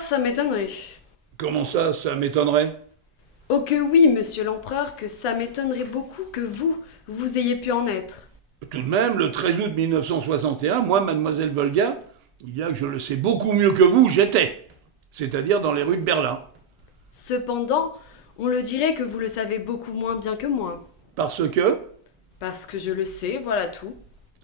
Ça m'étonnerait. Comment ça m'étonnerait? Oh que oui, monsieur l'empereur, que ça m'étonnerait beaucoup que vous ayez pu en être. Tout de même, le 13 août 1961, moi, mademoiselle Volga, il y a que je le sais beaucoup mieux que vous, j'étais. C'est-à-dire dans les rues de Berlin. Cependant, on le dirait que vous le savez beaucoup moins bien que moi. Parce que... Parce que je le sais, voilà tout.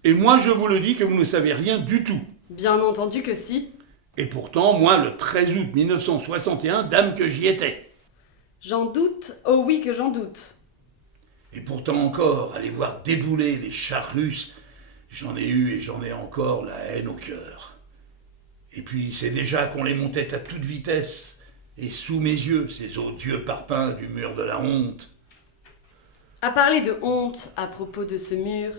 Et moi, je vous le dis que vous ne savez rien du tout. Bien entendu que si. Et pourtant, moi, le 13 août 1961, dame que j'y étais. J'en doute, oh oui que j'en doute. Et pourtant encore, aller voir débouler les chars russes, j'en ai eu et j'en ai encore la haine au cœur. Et puis c'est déjà qu'on les montait à toute vitesse, et sous mes yeux, ces odieux parpaings du mur de la honte. À parler de honte à propos de ce mur,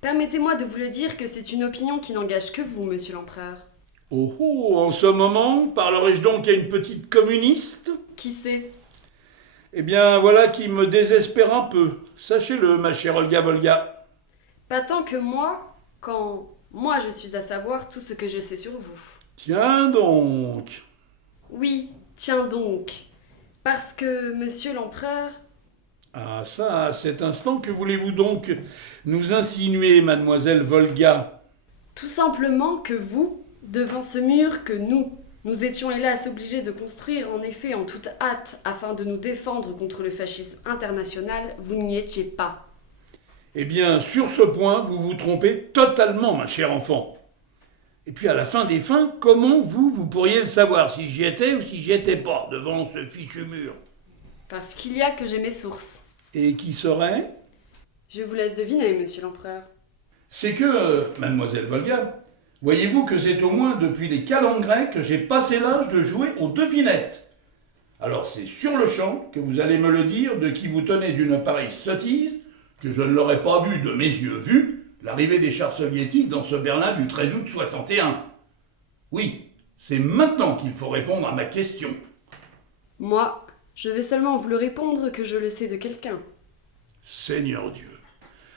permettez-moi de vous le dire que c'est une opinion qui n'engage que vous, monsieur l'empereur. Oh oh, en ce moment, parlerai-je donc à une petite communiste? Qui sait? Eh bien, voilà qui me désespère un peu. Sachez-le, ma chère Olga Volga. Pas tant que moi, quand moi je suis à savoir tout ce que je sais sur vous. Tiens donc. Oui, tiens donc. Parce que, monsieur l'empereur... Ah ça, à cet instant, que voulez-vous donc nous insinuer, mademoiselle Volga? Tout simplement que vous, devant ce mur que nous étions hélas obligés de construire en effet en toute hâte afin de nous défendre contre le fascisme international, vous n'y étiez pas. Eh bien, sur ce point, vous vous trompez totalement, ma chère enfant. Et puis, à la fin des fins, comment vous pourriez le savoir, si j'y étais ou si j'y étais pas, devant ce fichu mur? Parce qu'il y a que j'ai mes sources. Et qui serait? Je vous laisse deviner, monsieur l'empereur. C'est que, mademoiselle Volga, voyez-vous que c'est au moins depuis les calendes grecques que j'ai passé l'âge de jouer aux devinettes. Alors c'est sur le champ que vous allez me le dire de qui vous tenez une pareille sottise, que je ne l'aurais pas vu de mes yeux vu, l'arrivée des chars soviétiques dans ce Berlin du 13 août 61. Oui, c'est maintenant qu'il faut répondre à ma question. Moi, je vais seulement vous le répondre que je le sais de quelqu'un. Seigneur Dieu.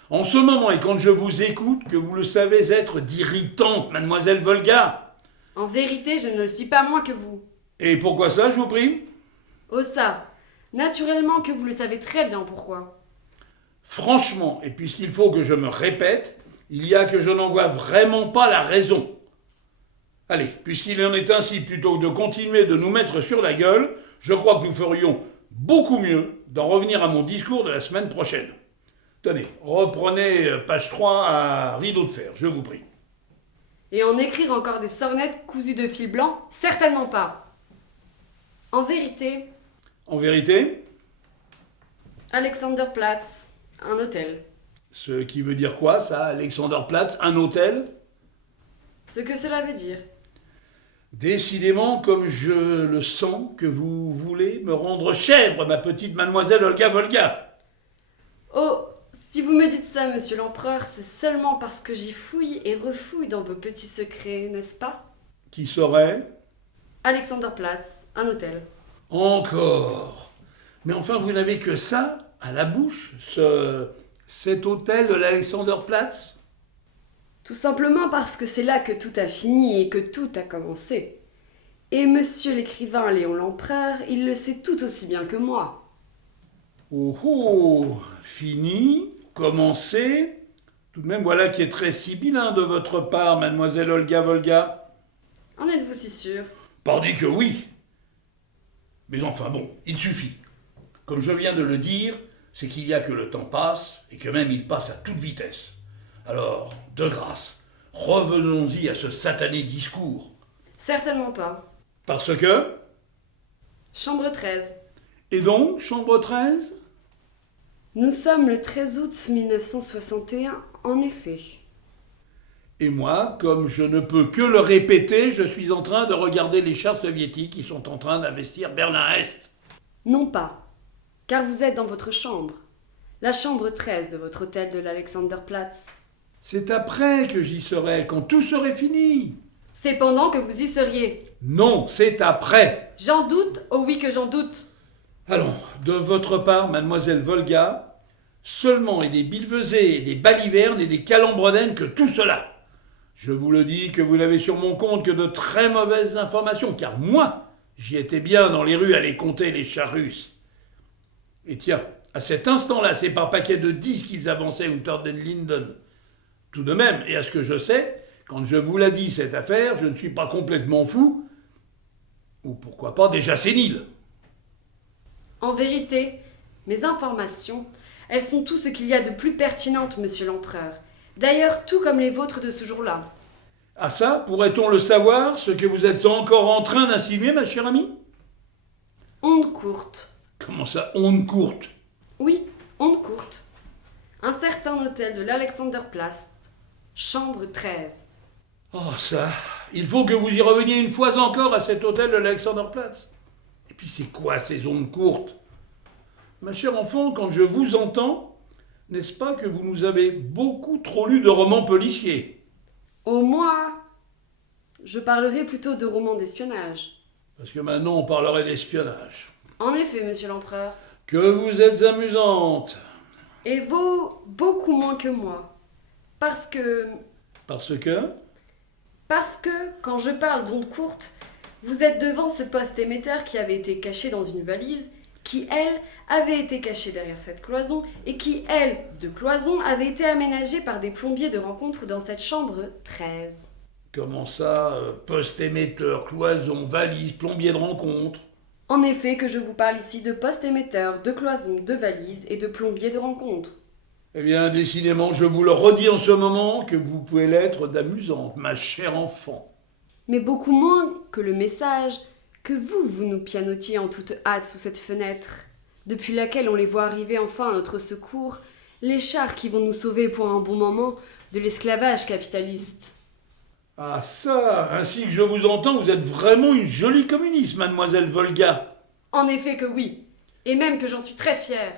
En ce moment et quand je vous écoute, que vous le savez être d'irritante, mademoiselle Volga. En vérité, je ne le suis pas moins que vous. Et pourquoi ça, je vous prie? Oh ça, naturellement que vous le savez très bien pourquoi. Franchement, et puisqu'il faut que je me répète, il y a que je n'en vois vraiment pas la raison. Allez, puisqu'il en est ainsi, plutôt que de continuer de nous mettre sur la gueule, je crois que nous ferions beaucoup mieux d'en revenir à mon discours de la semaine prochaine. Tenez, reprenez page 3 à rideau de fer, je vous prie. Et en écrire encore des sornettes cousues de fil blanc, certainement pas. En vérité, En vérité, Alexanderplatz, un hôtel. ce qui veut dire quoi, ça, Alexanderplatz, un hôtel? Ce que cela veut dire. Décidément, comme je le sens, que vous voulez me rendre chèvre, ma petite mademoiselle Olga Volga. Oh, si vous me dites ça, monsieur l'empereur, c'est seulement parce que j'y fouille et refouille dans vos petits secrets, n'est-ce pas? Qui serait? Alexanderplatz, un hôtel. Encore. Mais enfin, vous n'avez que ça à la bouche, cet hôtel de l'Alexanderplatz? Tout simplement parce que c'est là que tout a fini et que tout a commencé. Et monsieur l'écrivain Léon l'Empereur, il le sait tout aussi bien que moi. Oh oh, fini, commencé. Tout de même, voilà qui est très sibyllin de votre part, mademoiselle Olga Volga. En êtes-vous si sûr? Pardi que oui. Mais enfin bon, il suffit. Comme je viens de le dire, c'est qu'il y a que le temps passe, et que même il passe à toute vitesse. Alors, de grâce, revenons-y à ce satané discours. Certainement pas. Parce que... Chambre 13. Et donc, chambre 13? Nous sommes le 13 août 1961, en effet. Et moi, comme je ne peux que le répéter, je suis en train de regarder les chars soviétiques qui sont en train d'investir Berlin-Est. Non pas, car vous êtes dans votre chambre. La chambre 13 de votre hôtel de l'Alexanderplatz. C'est après que j'y serai, quand tout serait fini. C'est pendant que vous y seriez. Non, c'est après. J'en doute, oh oui que j'en doute. Allons, de votre part, mademoiselle Volga, seulement et des billevesées et des balivernes et des calembredaines que tout cela. Je vous le dis que vous n'avez sur mon compte que de très mauvaises informations, car moi, j'y étais bien dans les rues à les compter, les chats russes. Et tiens, à cet instant-là, c'est par paquet de 10 qu'ils avançaient Unter den Linden. Tout de même, et à ce que je sais, quand je vous l'ai dit cette affaire, je ne suis pas complètement fou, ou pourquoi pas déjà sénile. En vérité, mes informations, elles sont tout ce qu'il y a de plus pertinentes, monsieur l'empereur. D'ailleurs, tout comme les vôtres de ce jour-là. Ah ça, pourrait-on le savoir, ce que vous êtes encore en train d'insinuer, ma chère amie? Onde courte. Comment ça, onde courte? Oui, onde courte. Un certain hôtel de l'Alexanderplatz, chambre 13. Oh ça, il faut que vous y reveniez une fois encore à cet hôtel de l'Alexanderplatz. Et puis c'est quoi ces ondes courtes? Ma chère enfant, quand je vous entends, n'est-ce pas que vous nous avez beaucoup trop lu de romans policiers? Au moins, je parlerai plutôt de romans d'espionnage. Parce que maintenant on parlerait d'espionnage. En effet, monsieur l'empereur. Que vous êtes amusante. Et vaut beaucoup moins que moi. Parce que, quand je parle d'ondes courtes, vous êtes devant ce poste émetteur qui avait été caché dans une valise, qui, elle, avait été cachée derrière cette cloison, et qui, elle, de cloison, avait été aménagée par des plombiers de rencontre dans cette chambre 13. Comment ça, poste émetteur, cloison, valise, plombier de rencontre? En effet, que je vous parle ici de poste émetteur, de cloison, de valise et de plombier de rencontre. Eh bien, décidément, je vous le redis en ce moment que vous pouvez l'être d'amusante, ma chère enfant. Mais beaucoup moins que le message que vous nous pianotiez en toute hâte sous cette fenêtre, depuis laquelle on les voit arriver enfin à notre secours, les chars qui vont nous sauver pour un bon moment de l'esclavage capitaliste. Ah ça, ainsi que je vous entends, vous êtes vraiment une jolie communiste, mademoiselle Volga. En effet que oui, et même que j'en suis très fière.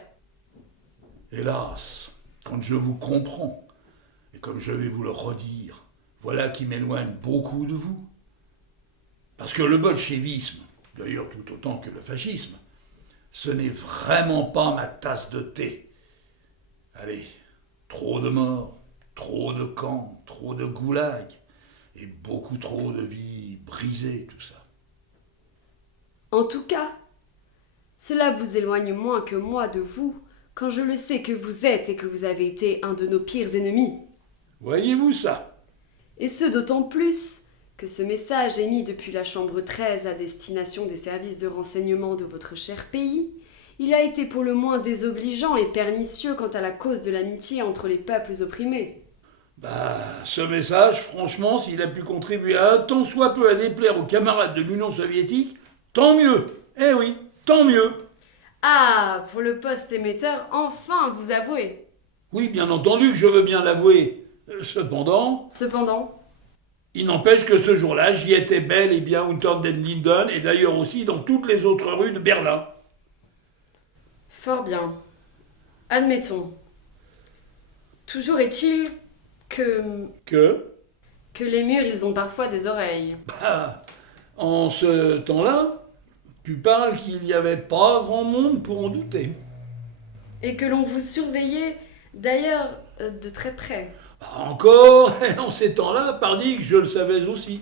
Hélas, quand je vous comprends, et comme je vais vous le redire, voilà qui m'éloigne beaucoup de vous. Parce que le bolchevisme, d'ailleurs tout autant que le fascisme, ce n'est vraiment pas ma tasse de thé. Allez, trop de morts, trop de camps, trop de goulags, et beaucoup trop de vies brisées, tout ça. En tout cas, cela vous éloigne moins que moi de vous, quand je le sais que vous êtes et que vous avez été un de nos pires ennemis. Voyez-vous ça? Et ce d'autant plus que ce message émis depuis la chambre 13 à destination des services de renseignement de votre cher pays, il a été pour le moins désobligeant et pernicieux quant à la cause de l'amitié entre les peuples opprimés. Ce message, franchement, s'il a pu contribuer un tant soit peu à déplaire aux camarades de l'Union soviétique, tant mieux. Eh oui, tant mieux. Ah, pour le poste émetteur, enfin vous avouez. Oui, bien entendu que je veux bien l'avouer. Cependant, il n'empêche que ce jour-là, j'y étais bel et bien Unter den Linden et d'ailleurs aussi dans toutes les autres rues de Berlin. Fort bien. Admettons. Toujours est-il que les murs, ils ont parfois des oreilles. En ce temps-là, tu parles qu'il n'y avait pas grand monde pour en douter. Et que l'on vous surveillait d'ailleurs de très près. Encore, en ces temps-là, pardi que je le savais aussi.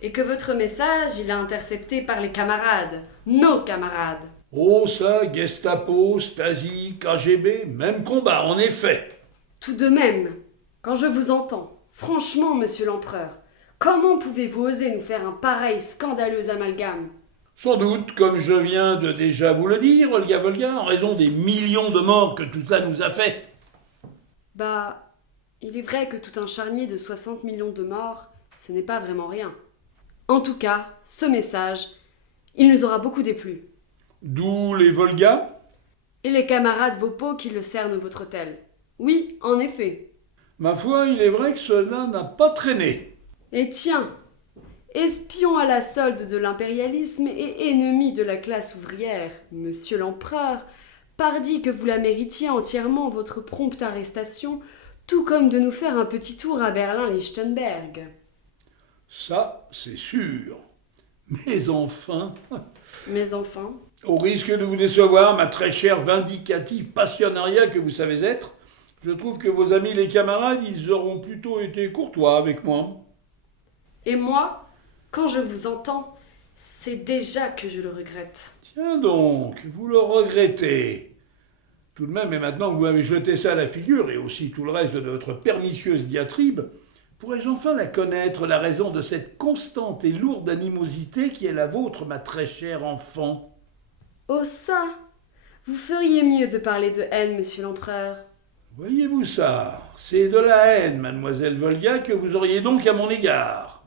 Et que votre message, il est intercepté par les camarades, nos camarades. Oh ça, Gestapo, Stasi, KGB, même combat, en effet. Tout de même, quand je vous entends, franchement, monsieur l'empereur, comment pouvez-vous oser nous faire un pareil scandaleux amalgame? Sans doute, comme je viens de déjà vous le dire, Olga Volga, en raison des millions de morts que tout cela nous a fait. Il est vrai que tout un charnier de 60 millions de morts, ce n'est pas vraiment rien. En tout cas, ce message, il nous aura beaucoup déplu. D'où les Volgas? Et les camarades Vopo qui le cernent votre hôtel. Oui, en effet. Ma foi, il est vrai que cela n'a pas traîné. Et tiens, espion à la solde de l'impérialisme et ennemi de la classe ouvrière, monsieur l'empereur, pardi que vous la méritiez entièrement votre prompte arrestation, tout comme de nous faire un petit tour à Berlin-Lichtenberg. Ça, c'est sûr. Mais enfin... Au risque de vous décevoir, ma très chère vindicative passionnariat que vous savez être, Je trouve que vos amis les camarades, ils auront plutôt été courtois avec moi. Et moi, quand je vous entends, c'est déjà que je le regrette. Tiens donc, vous le regrettez. Tout de même, et maintenant que vous m'avez jeté ça à la figure, et aussi tout le reste de votre pernicieuse diatribe, pourrais-je enfin la connaître, la raison de cette constante et lourde animosité qui est la vôtre, ma très chère enfant? Oh ça! Vous feriez mieux de parler de haine, monsieur l'empereur. Voyez-vous ça? C'est de la haine, mademoiselle Volga, que vous auriez donc à mon égard.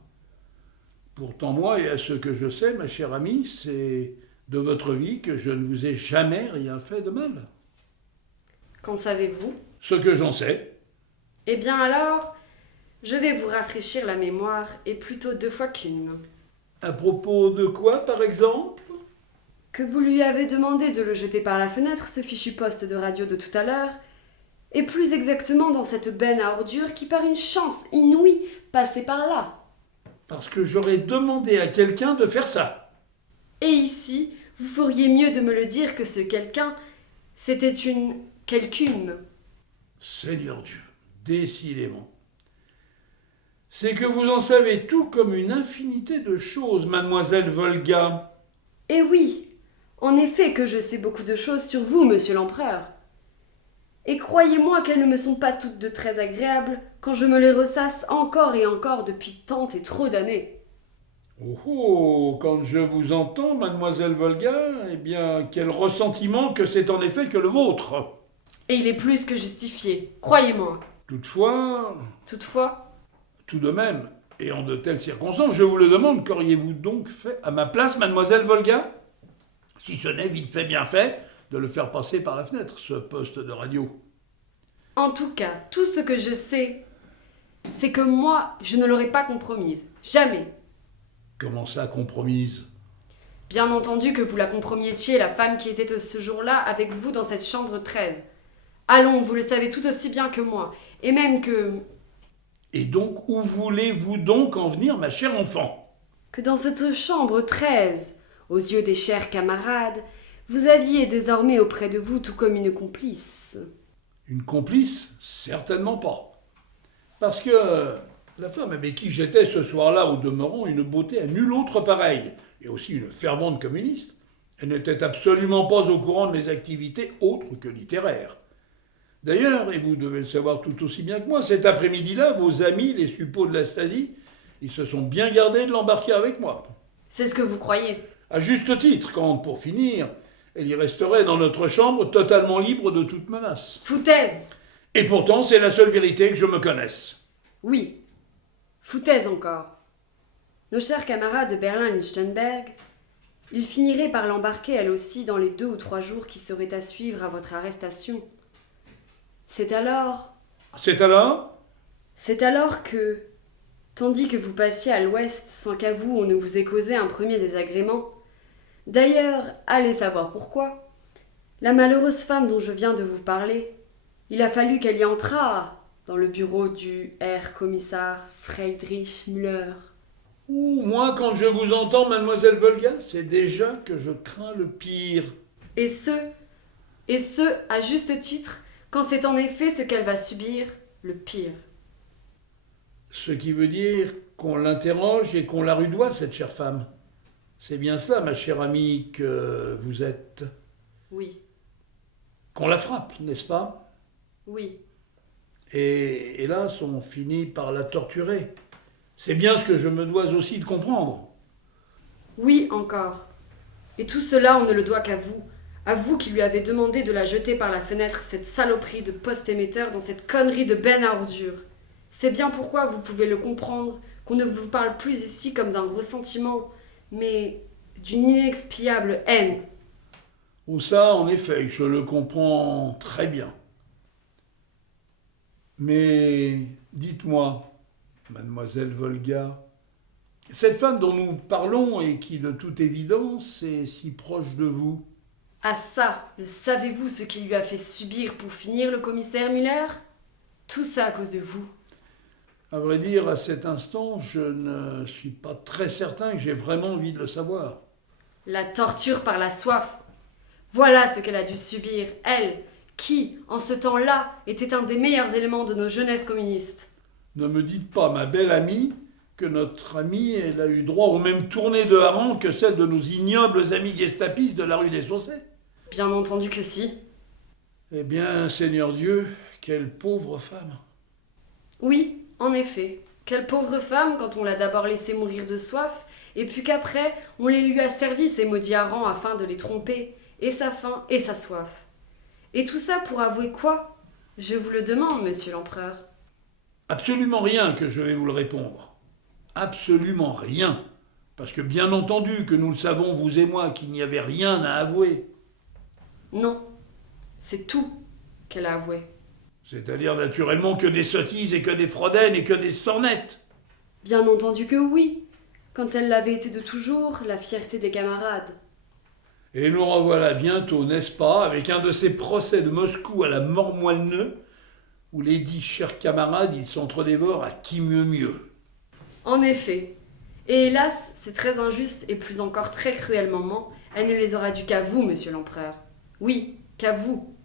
Pourtant moi, et à ce que je sais, ma chère amie, c'est de votre vie que je ne vous ai jamais rien fait de mal. Qu'en savez-vous? Ce que j'en sais. Eh bien alors, je vais vous rafraîchir la mémoire, et plutôt 2 fois qu'une. À propos de quoi, par exemple? Que vous lui avez demandé de le jeter par la fenêtre, ce fichu poste de radio de tout à l'heure, et plus exactement dans cette benne à ordures qui, par une chance inouïe, passait par là. Parce que j'aurais demandé à quelqu'un de faire ça. Et ici, vous feriez mieux de me le dire que ce quelqu'un, c'était une quelqu'une. Seigneur Dieu, décidément. C'est que vous en savez tout comme une infinité de choses, mademoiselle Volga. Eh oui, en effet que je sais beaucoup de choses sur vous, monsieur l'empereur. Et croyez-moi qu'elles ne me sont pas toutes de très agréables quand je me les ressasse encore et encore depuis tant et trop d'années. Oh oh, quand je vous entends, mademoiselle Volga, eh bien, quel ressentiment que c'est en effet que le vôtre. Et il est plus que justifié, croyez-moi. Toutefois, Toutefois, tout de même, et en de telles circonstances, je vous le demande, qu'auriez-vous donc fait à ma place, mademoiselle Volga? Si ce n'est vite fait, bien fait, de le faire passer par la fenêtre, ce poste de radio. en tout cas, tout ce que je sais, c'est que moi, je ne l'aurais pas compromise. Jamais. Comment ça, compromise? Bien entendu que vous la compromettiez, la femme qui était ce jour-là avec vous dans cette chambre 13. Allons, vous le savez tout aussi bien que moi. Et même Et donc, où voulez-vous donc en venir, ma chère enfant? que dans cette chambre 13, aux yeux des chers camarades, vous aviez désormais auprès de vous tout comme une complice. Une complice? Certainement pas. Parce que la femme avec qui j'étais ce soir-là, au demeurant, une beauté à nulle autre pareille, et aussi une fervente communiste, elle n'était absolument pas au courant de mes activités autres que littéraires. D'ailleurs, et vous devez le savoir tout aussi bien que moi, cet après-midi-là, vos amis, les suppôts de la Stasi, ils se sont bien gardés de l'embarquer avec moi. C'est ce que vous croyez. À juste titre, quand, pour finir, elle y resterait dans notre chambre totalement libre de toute menace. Foutaise! Et pourtant, c'est la seule vérité que je me connaisse. Oui, foutaise encore. Nos chers camarades de Berlin-Lichtenberg, ils finiraient par l'embarquer elle aussi dans les 2 ou 3 jours qui seraient à suivre à votre arrestation. C'est alors que, tandis que vous passiez à l'ouest sans qu'à vous on ne vous ait causé un premier désagrément, d'ailleurs, allez savoir pourquoi, la malheureuse femme dont je viens de vous parler, il a fallu qu'elle y entrât dans le bureau du Herr Kommissar Friedrich Müller. Ouh, moi, quand je vous entends, mademoiselle Volga, c'est déjà que je crains le pire. Et ce, à juste titre, quand c'est en effet ce qu'elle va subir, le pire. Ce qui veut dire qu'on l'interroge et qu'on la rudoie, cette chère femme. C'est bien cela, ma chère amie, que vous êtes. Oui, Qu'on la frappe, n'est-ce pas? oui, Et hélas, on finit par la torturer. C'est bien ce que je me dois aussi de comprendre. oui encore. Et tout cela, on ne le doit qu'à vous qui lui avez demandé de la jeter par la fenêtre, cette saloperie de poste-émetteur dans cette connerie de benne à ordures. C'est bien pourquoi vous pouvez le comprendre, qu'on ne vous parle plus ici comme d'un ressentiment, mais d'une inexpiable haine. Ou ça, en effet, je le comprends très bien. Mais dites-moi, mademoiselle Volga, cette femme dont nous parlons et qui, de toute évidence, est si proche de vous, Ah ça, le savez-vous ce qu'il lui a fait subir pour finir le commissaire Müller? Tout ça à cause de vous. à vrai dire, à cet instant, je ne suis pas très certain que j'ai vraiment envie de le savoir. La torture par la soif. Voilà ce qu'elle a dû subir, elle, qui, en ce temps-là, était un des meilleurs éléments de nos jeunesses communistes. Ne me dites pas, ma belle amie, que notre amie, elle a eu droit aux mêmes tournées de hareng que celles de nos ignobles amis gestapistes de la rue des Saussets. Bien entendu que si. Eh bien, Seigneur Dieu, quelle pauvre femme. Oui, en effet. Quelle pauvre femme quand on l'a d'abord laissée mourir de soif, et puis qu'après, on les lui a servi ces maudits harengs afin de les tromper, et sa faim et sa soif. Et tout ça pour avouer quoi? Je vous le demande, monsieur l'empereur. Absolument rien que je vais vous le répondre. Absolument rien. Parce que bien entendu que nous le savons, vous et moi, qu'il n'y avait rien à avouer. Non, c'est tout qu'elle a avoué. C'est-à-dire naturellement que des sottises et que des fraudaines et que des sornettes. Bien entendu que oui, quand elle l'avait été de toujours, la fierté des camarades. Et nous revoilà bientôt, n'est-ce pas, avec un de ces procès de Moscou à la mort moelle-neu, où les 10 chers camarades, ils s'entre-dévorent à qui mieux. En effet. Et hélas, c'est très injuste et plus encore très cruellement, elle ne les aura dû qu'à vous, monsieur l'empereur. Oui, qu'à vous.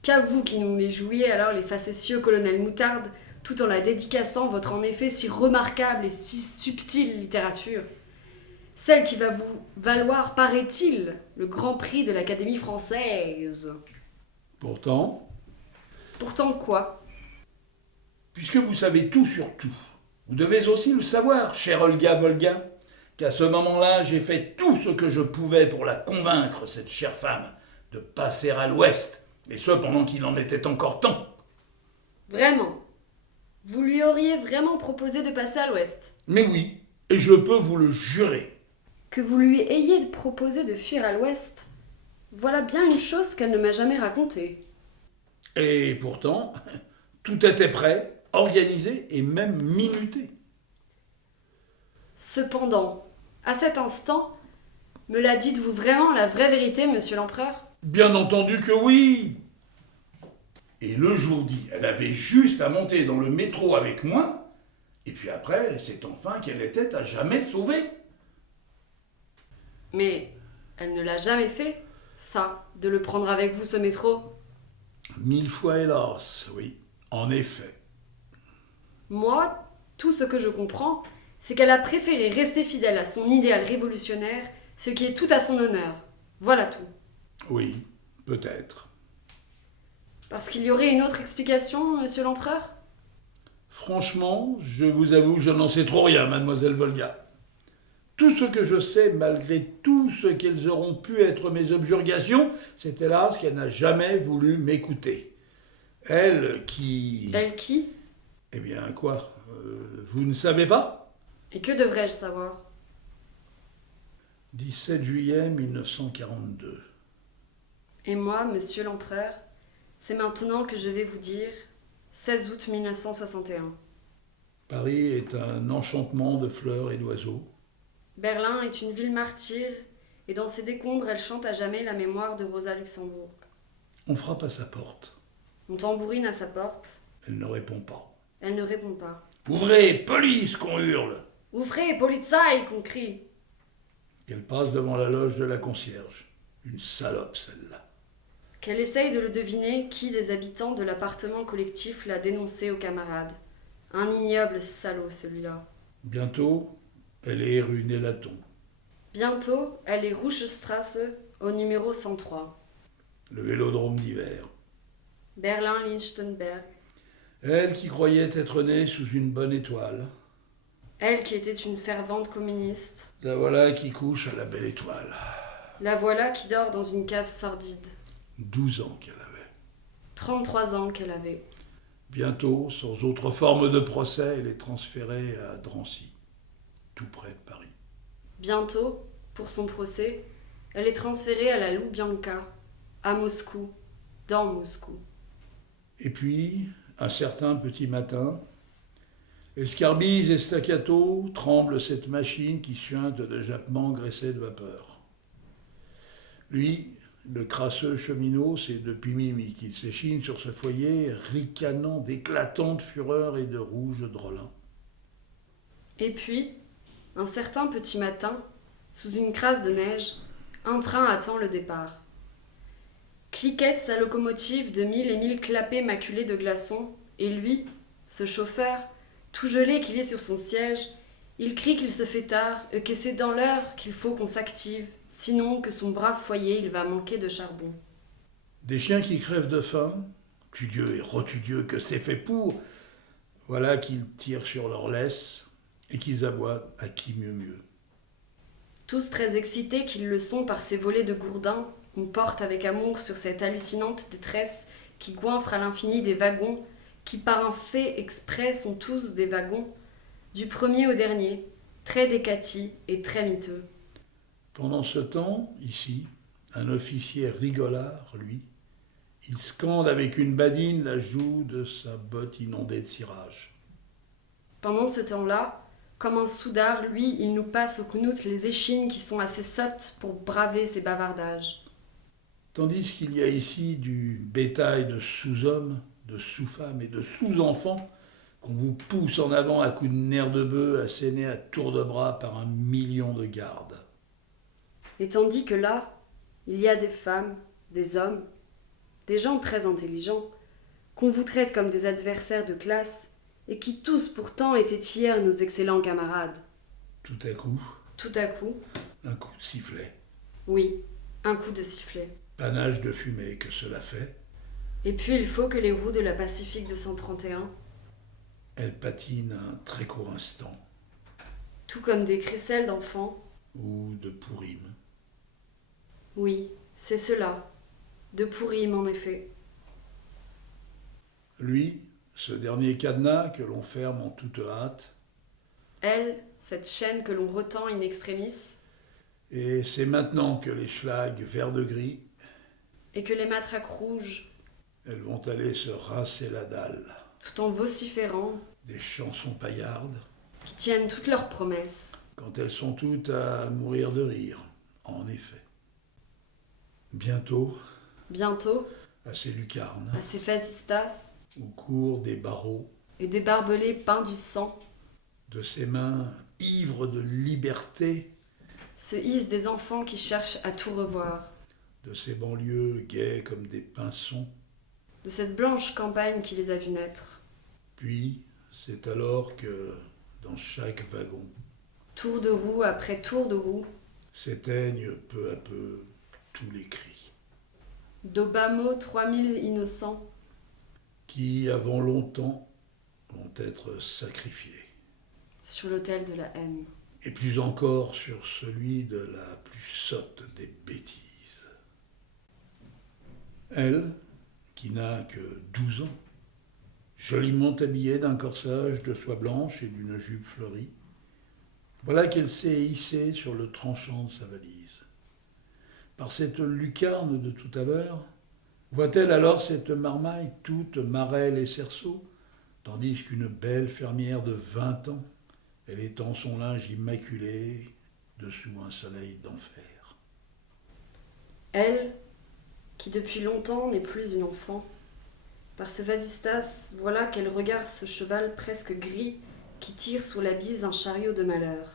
Qu'à vous qui nous les jouiez alors les facétieux colonels Moutarde, tout en la dédicaçant votre en effet si remarquable et si subtile littérature. Celle qui va vous valoir, paraît-il, le grand prix de l'Académie française. Pourtant, Quoi? puisque vous savez tout sur tout, vous devez aussi le savoir, chère Olga Volga, qu'à ce moment-là, j'ai fait tout ce que je pouvais pour la convaincre, cette chère femme, de passer à l'ouest, et ce pendant qu'il en était encore temps. Vraiment? Vous lui auriez vraiment proposé de passer à l'ouest? Mais oui, et je peux vous le jurer. Que vous lui ayez proposé de fuir à l'ouest, voilà bien une chose qu'elle ne m'a jamais racontée. Et pourtant, tout était prêt, organisé et même minuté. Cependant, à cet instant, me la dites-vous vraiment la vraie vérité, monsieur l'empereur? Bien entendu que oui. Et le jour dit, elle avait juste à monter dans le métro avec moi, et puis après, c'est enfin qu'elle était à jamais sauvée. Mais elle ne l'a jamais fait, ça, de le prendre avec vous ce métro. 1000 fois hélas, oui, en effet. Moi, tout ce que je comprends, c'est qu'elle a préféré rester fidèle à son idéal révolutionnaire, ce qui est tout à son honneur. Voilà tout. Oui, peut-être. Parce qu'il y aurait une autre explication, monsieur l'empereur? Franchement, je vous avoue, je n'en sais trop rien, mademoiselle Volga. Tout ce que je sais, malgré tout ce qu'elles auront pu être mes objurgations, c'est hélas qu'elle n'a jamais voulu m'écouter. Elle qui... Elle qui? Eh bien, quoi vous ne savez pas? Et que devrais-je savoir? 17 juillet 1942. Et moi, monsieur l'empereur, c'est maintenant que je vais vous dire 16 août 1961. Paris est un enchantement de fleurs et d'oiseaux. Berlin est une ville martyre, et dans ses décombres, elle chante à jamais la mémoire de Rosa Luxembourg. On frappe à sa porte. On tambourine à sa porte. Elle ne répond pas. Elle ne répond pas. Ouvrez, police, qu'on hurle. Ouvrez, Polizei, qu'on crie. Qu'elle passe devant la loge de la concierge. Une salope, celle-là. Qu'elle essaye de le deviner, qui des habitants de l'appartement collectif l'a dénoncé aux camarades. Un ignoble salaud, celui-là. Bientôt, elle est rue Nélaton. Bientôt, elle est Rouchestrasse, au numéro 103. Le vélodrome d'hiver. Berlin-Lichtenberg. Elle qui croyait être née sous une bonne étoile. Elle qui était une fervente communiste. La voilà qui couche à la belle étoile. La voilà qui dort dans une cave sordide. 12 ans qu'elle avait. 33 ans qu'elle avait. Bientôt, sans autre forme de procès, elle est transférée à Drancy, tout près de Paris. Bientôt, pour son procès, elle est transférée à la Loubianka, à Moscou, dans Moscou. Et puis, un certain petit matin, escarbise et staccato tremble cette machine qui suinte de jappements graissés de vapeur. Lui, le crasseux cheminot, c'est depuis minuit qu'il s'échine sur ce foyer, ricanant d'éclatante fureur et de rouge drôlin. Et puis, un certain petit matin, sous une crasse de neige, un train attend le départ. Cliquette sa locomotive de 1000 clapets maculés de glaçons, et lui, ce chauffeur, tout gelé qu'il est sur son siège, il crie qu'il se fait tard et que c'est dans l'heure qu'il faut qu'on s'active, sinon que son brave foyer il va manquer de charbon. Des chiens qui crèvent de faim, tudieux et rotudieux que c'est fait pour, voilà qu'ils tirent sur leur laisse et qu'ils aboient à qui mieux. Tous très excités qu'ils le sont par ces volées de gourdins, on porte avec amour sur cette hallucinante détresse qui goinfre à l'infini des wagons, qui par un fait exprès sont tous des wagons, du premier au dernier, très décatis et très miteux. Pendant ce temps, ici, un officier rigolard, lui, il scande avec une badine la joue de sa botte inondée de cirage. Pendant ce temps-là, comme un soudard, lui, il nous passe au knout les échines qui sont assez sottes pour braver ses bavardages. Tandis qu'il y a ici du bétail de sous-hommes, de sous-femmes et de sous-enfants qu'on vous pousse en avant à coups de nerfs de bœuf, assénés à tour de bras par 1 million de gardes. Et tandis que là, il y a des femmes, des hommes, des gens très intelligents, qu'on vous traite comme des adversaires de classe, et qui tous pourtant étaient hier nos excellents camarades. Tout à coup, un coup de sifflet. Oui, un coup de sifflet. Panache de fumée que cela fait. Et puis il faut que les roues de la Pacifique 231, Elles patinent un très court instant, tout comme des crécelles d'enfants, ou de Pourim. oui, c'est cela, de Pourim en effet. Lui, ce dernier cadenas que l'on ferme en toute hâte, Elle, cette chaîne que l'on retend in extremis, et c'est maintenant que les schlags vert de gris, et que les matraques rouges, elles vont aller se rincer la dalle. tout en vociférant, Des chansons paillardes, qui tiennent toutes leurs promesses. quand elles sont toutes à mourir de rire, en effet. Bientôt, Bientôt, à ces lucarnes, à ces fascistas au cours des barreaux, et des barbelés peints du sang, de ses mains ivres de liberté, se hissent des enfants qui cherchent à tout revoir, de ces banlieues gaies comme des pinsons. de cette blanche campagne qui les a vus naître. Puis, c'est alors que, dans chaque wagon, Tour de roue après tour de roue, s'éteignent peu à peu tous les cris, d'Obamo 3000 innocents, qui, avant longtemps, vont être sacrifiés. sur l'autel de la haine. Et plus encore sur celui de la plus sotte des bêtises. Elle, qui n'a que 12 ans, joliment habillée d'un corsage de soie blanche et d'une jupe fleurie, voilà qu'elle s'est hissée sur le tranchant de sa valise. Par cette lucarne de tout à l'heure, voit-elle alors cette marmaille toute marelle et cerceau, tandis qu'une belle fermière de 20 ans, elle étend son linge immaculé dessous un soleil d'enfer. Elle, qui depuis longtemps n'est plus une enfant, par ce vasistas, voilà qu'elle regarde ce cheval presque gris qui tire sous la bise un chariot de malheur.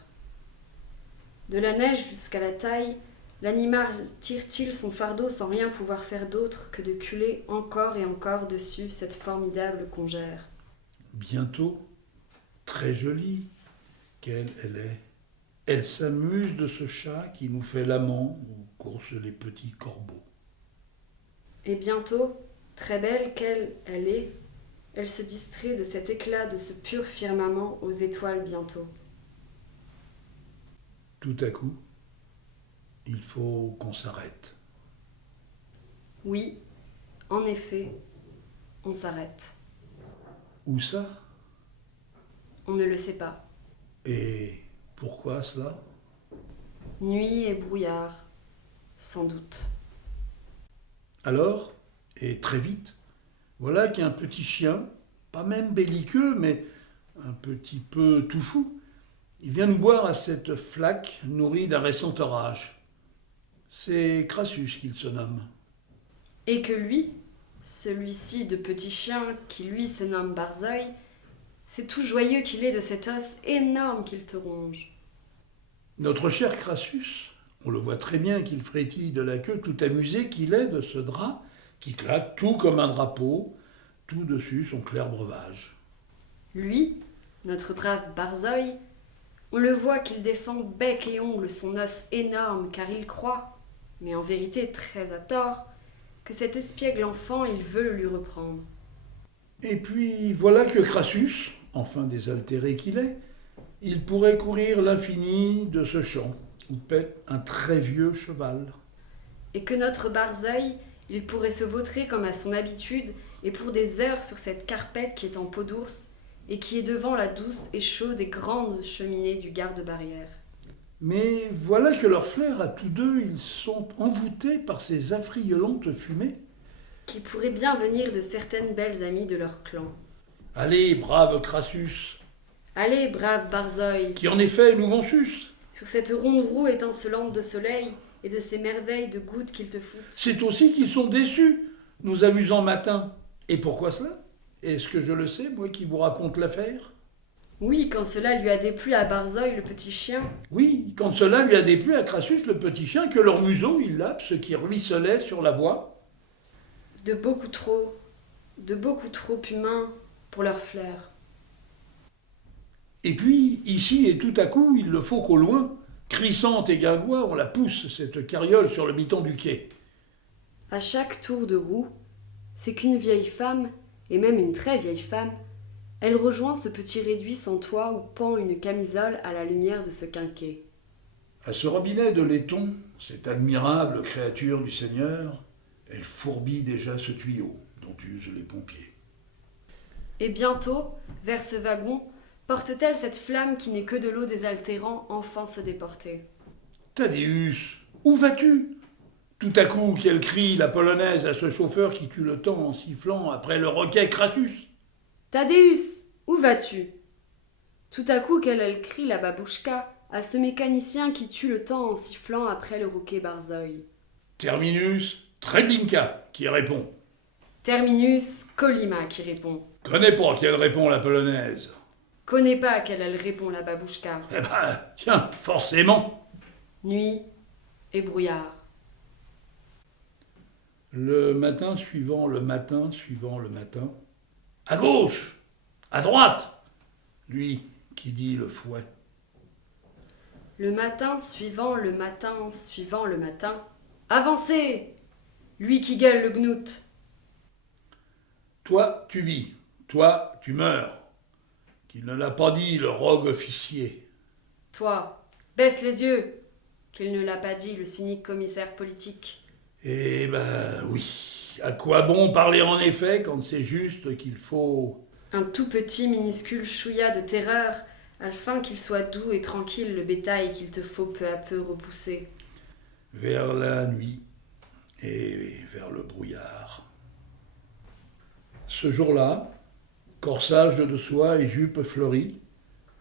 De la neige jusqu'à la taille, l'animal tire-t-il son fardeau sans rien pouvoir faire d'autre que de culer encore et encore dessus cette formidable congère. Bientôt, très jolie qu'elle est, elle s'amuse de ce chat qui nous fait l'amant où coursent les petits corbeaux. Et bientôt, très belle qu'elle est, elle se distrait de cet éclat de ce pur firmament aux étoiles bientôt. Tout à coup, il faut qu'on s'arrête. Oui, en effet, on s'arrête. Où ça? On ne le sait pas. Et pourquoi cela? Nuit et brouillard, sans doute. Alors, et très vite, voilà qu'un petit chien, pas même belliqueux, mais un petit peu tout fou, il vient nous boire à cette flaque nourrie d'un récent orage. C'est Crassus qu'il se nomme. Et que lui, celui-ci de petit chien qui lui se nomme Barzeuil, c'est tout joyeux qu'il est de cet os énorme qu'il te ronge. Notre cher Crassus, on le voit très bien qu'il frétille de la queue, tout amusé qu'il est de ce drap, qui claque tout comme un drapeau, tout dessus son clair breuvage. Lui, notre brave Barzoï, on le voit qu'il défend bec et ongle son os énorme car il croit, mais en vérité très à tort, que cet espiègle enfant il veut le lui reprendre. Et puis voilà que Crassus, enfin désaltéré qu'il est, il pourrait courir l'infini de ce champ où paît un très vieux cheval. Et que notre Barzoï, il pourrait se vautrer comme à son habitude et pour des heures sur cette carpette qui est en peau d'ours et qui est devant la douce et chaude et grande cheminée du garde-barrière. Mais voilà que leurs flair, à tous deux, ils sont envoûtés par ces affriolantes fumées. Qui pourrait bien venir de certaines belles amies de leur clan. Allez, brave Crassus, Allez, brave Barzoï, qui en effet nous vont sus. sur cette ronde roue étincelante de soleil et de ces merveilles de gouttes qu'ils te foutent. C'est aussi qu'ils sont déçus, nous amusants matins. Et pourquoi cela? Est-ce que je le sais, moi qui vous raconte l'affaire? Oui, quand cela lui a déplu à Barzoï, le petit chien, Oui, quand cela lui a déplu à Crassus, le petit chien, que leur museau, il lappe ce qui ruisselait sur la voie. de beaucoup trop humain pour leur flair. Et puis, ici et tout à coup, il le faut qu'au loin, crissante et guingois, on la pousse, cette carriole, sur le biton du quai. À chaque tour de roue, c'est qu'une vieille femme, et même une très vieille femme, elle rejoint ce petit réduit sans toit où pend une camisole à la lumière de ce quinquet. À ce robinet de laiton, cette admirable créature du Seigneur, elle fourbit déjà ce tuyau dont usent les pompiers. Et bientôt, vers ce wagon, porte-t-elle cette flamme qui n'est que de l'eau désaltérant enfin se déporter. Thaddeus, où vas-tu? Tout à coup, qu'elle crie la polonaise à ce chauffeur qui tue le temps en sifflant après le roquet Crassus. Thaddeus, où vas-tu? Tout à coup qu'elle crie la babouchka à ce mécanicien qui tue le temps en sifflant après le roquet Barzoï. Terminus, Treblinka, qui répond. Terminus, Colima qui répond. Connais pas qu'elle répond la polonaise. Connais pas à quelle elle répond la babouchka. Eh ben, tiens, forcément. Nuit et brouillard. Le matin suivant le matin suivant le matin. À gauche, à droite, lui qui dit le fouet. Le matin suivant le matin suivant le matin. Avancez! Lui qui gueule le gnout. Toi, tu vis, toi, tu meurs. Qu'il ne l'a pas dit, le rogue officier. Toi, baisse les yeux! Qu'il ne l'a pas dit, le cynique commissaire politique. Eh ben oui, à quoi bon parler en effet quand c'est juste qu'il faut... Un tout petit minuscule chouïa de terreur, afin qu'il soit doux et tranquille le bétail qu'il te faut peu à peu repousser. Vers la nuit et vers le brouillard. Ce jour-là, corsage de soie et jupe fleurie,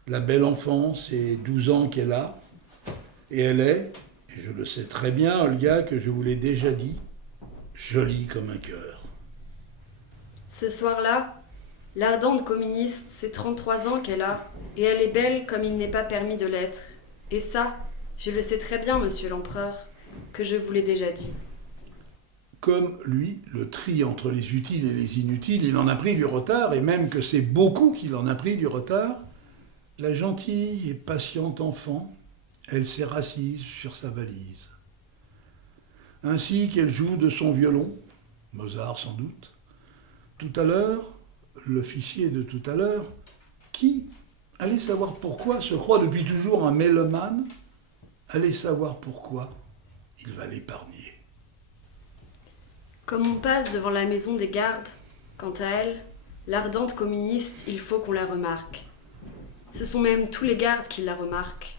la belle enfance et 12 ans qu'elle a, et elle est, et je le sais très bien, Olga, que je vous l'ai déjà dit, jolie comme un cœur. Ce soir-là, l'ardente communiste, c'est 33 ans qu'elle a, et elle est belle comme il n'est pas permis de l'être. Et ça, je le sais très bien, monsieur l'empereur, que je vous l'ai déjà dit. Comme lui, le tri entre les utiles et les inutiles, il en a pris du retard, et même que c'est beaucoup qu'il en a pris du retard, la gentille et patiente enfant, elle s'est rassise sur sa valise. Ainsi qu'elle joue de son violon, Mozart sans doute. Tout à l'heure, l'officier de tout à l'heure, qui, allez savoir pourquoi, se croit depuis toujours un mélomane, allez savoir pourquoi, il va l'épargner. Comme on passe devant la maison des gardes, quant à elle, l'ardente communiste, il faut qu'on la remarque. Ce sont même tous les gardes qui la remarquent.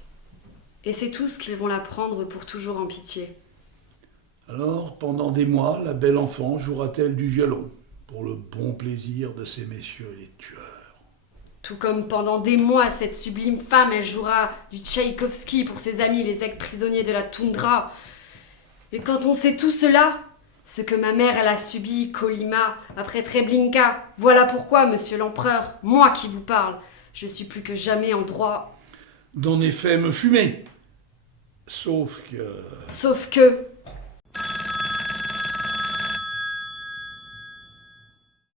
Et c'est tous qu'ils vont la prendre pour toujours en pitié. Alors, pendant des mois, la belle enfant jouera-t-elle du violon, pour le bon plaisir de ces messieurs les tueurs. Tout comme pendant des mois, cette sublime femme, elle jouera du Tchaïkovski pour ses amis, les ex-prisonniers de la toundra. Et quand on sait tout cela, ce que ma mère, elle a subi, Colima, après Treblinka, voilà pourquoi, monsieur l'empereur, moi qui vous parle, je suis plus que jamais en droit. D'en effet me fumer. Sauf que... Sauf que,